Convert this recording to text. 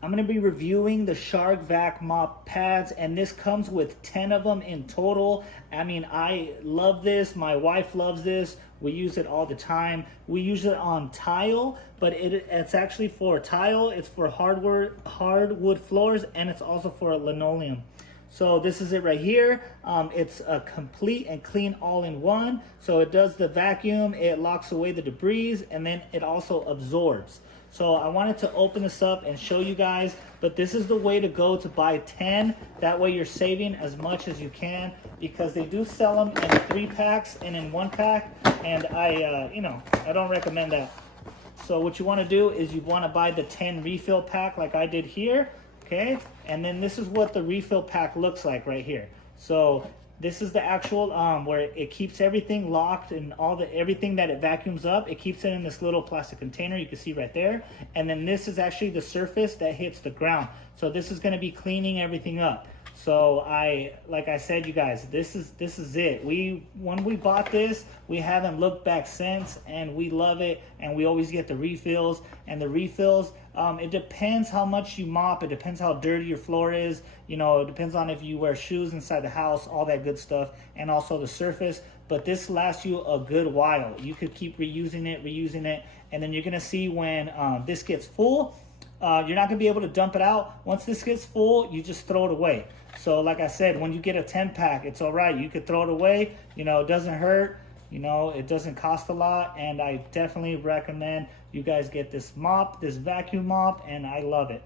I'm going to be reviewing the Shark VacMop pads, and this comes with 10 of them in total. I mean, I love this. My wife loves this. We use it all the time. We use it on tile, but it's actually for tile. It's for hardwood floors, and it's also for linoleum. So this is it right here. It's a complete and clean all-in-one. So it does the vacuum, it locks away the debris, and then it also absorbs. So I wanted to open this up and show you guys, but this is the way to go to buy 10. That way you're saving as much as you can, because they do sell them in 3 packs and in 1 pack, and I don't recommend that. So what you want to do is you want to buy the 10 refill pack like I did here, okay? And then this is what the refill pack looks like right here. So this is the actual where it keeps everything locked, and everything that it vacuums up, it keeps it in this little plastic container you can see right there. And then this is actually the surface that hits the ground. So this is going to be cleaning everything up. So like I said, you guys, this is it. When we bought this, we haven't looked back since, and we love it. And we always get the refills, and the refills, it depends how much you mop. It depends how dirty your floor is. You know, it depends on if you wear shoes inside the house, all that good stuff, and also the surface. But this lasts you a good while. You could keep reusing it, and then you're gonna see when this gets full, you're not gonna be able to dump it out. Once this gets full, you just throw it away. So like I said, when you get a 10 pack, it's all right. You could throw it away. You know, it doesn't hurt. You know, it doesn't cost a lot, and I definitely recommend you guys get this mop, this vacuum mop, and I love it.